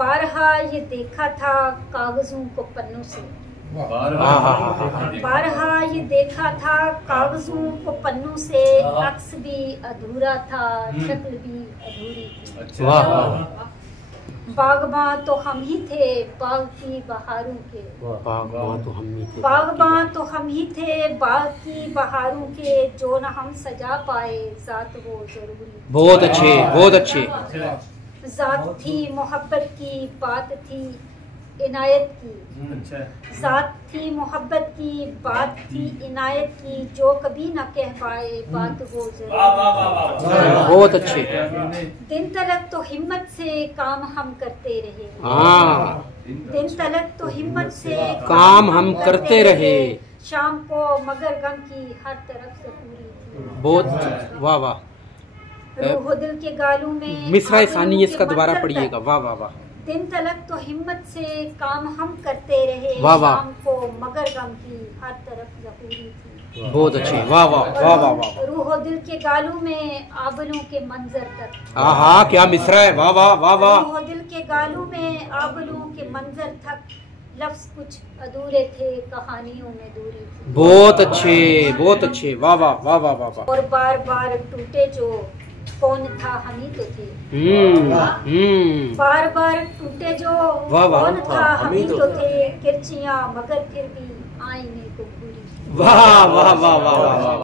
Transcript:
बारहा ये देखा था कागजों को पन्नों से, बारहा ये देखा था कागजों को पन्नों से, अक्स भी अधूरा था, शक्ल भी अधूरी थी। बागबां तो हम ही थे बाग की बहारों के, बागबां तो हम ही थे, बागबां तो हम ही थे बाग की बहारों के, जो न हम सजा पाए जात वो जरूरी। बहुत अच्छे, बहुत अच्छे। जात थी मोहब्बत की, बात थी इनायत की, जात थी मोहब्बत की, बात थी इनायत की, जो कभी न कह पाए बात वो जरूरी। बहुत अच्छे। दिन तलक तो हिम्मत से काम हम करते रहे, दिन तलक तो हिम्मत से काम हम करते रहे, शाम को मगर गम की हर तरफ से पूरी थी। बहुत वाह वाह। रूह दिल के गालों में मिसरा सानी इसका दोबारा पढ़िएगा। वाह वाह वाह। दिन तलक तो हिम्मत से काम हम करते रहे, वाह वाह। शाम को मगर गम की हर तरफ जहूरी थी। बहुत अच्छे। वाह वाह वाह वाह वाह। रूह दिल के गालों में आबलों के मंजर तक, हाँ क्या मिसरा है। वाह वाह वाह वाह। रूह दिल के गालों में आबलों के मंजर तक, लफ्ज कुछ अधूरे थे कहानियों में दूरी थी। बहुत अच्छे, बहुत अच्छे। वाह वाह वाह वाह वाह वाह। और बार बार टूटे जो कौन था हम ही तो थे, बार बार टूटे जो कौन था हम ही तो थे, किरचियां मगर फिर भी आईने को पूरी। वाह वाह वाह वाह वाह।